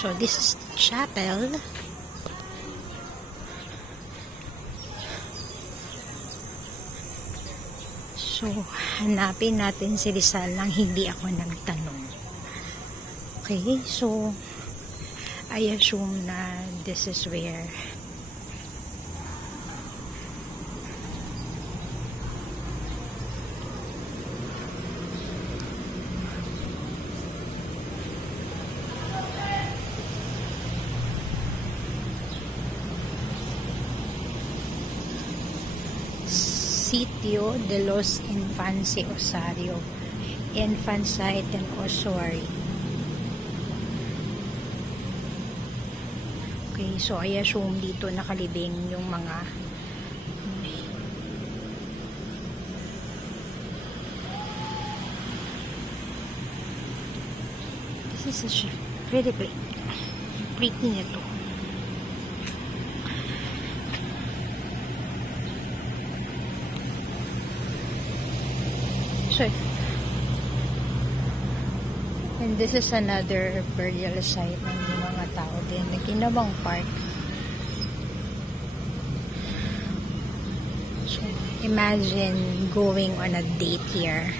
So this is the chapel. So hanapin natin si Rizal nang hindi ako nagtanong. Okay, so I assume na this is where Sitio de los Infants Osario, Infant Site and Ossuary. Okay, so I assume dito nakalibing yung mga this is really pretty nito. And this is another burial site ng mga tao din na Ginawang Park. So, imagine going on a date here.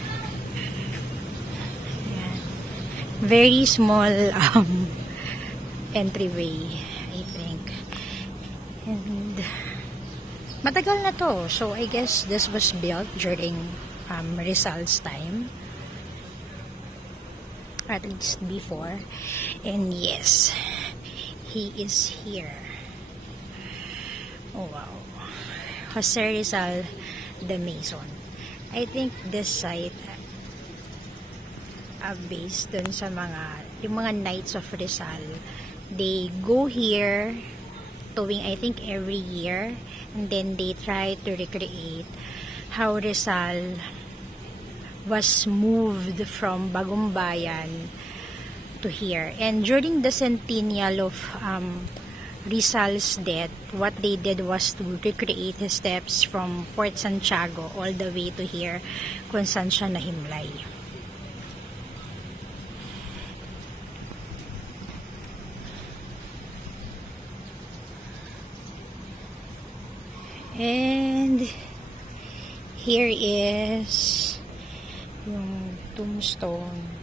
Ayan. Very small entryway, I think. And matagal na to. So, I guess this was built during Rizal's time. At least before. And yes, he is here. Oh wow, Jose Rizal the Mason. I think this site based dun sa yung mga Knights of Rizal, they go here tuwing I think every year, and then they try to recreate how Rizal was moved from Bagumbayan to here. And during the centennial of Rizal's death, what they did was to recreate his steps from Fort Santiago all the way to here kung saan siya nahimlay. And here is yung tombstone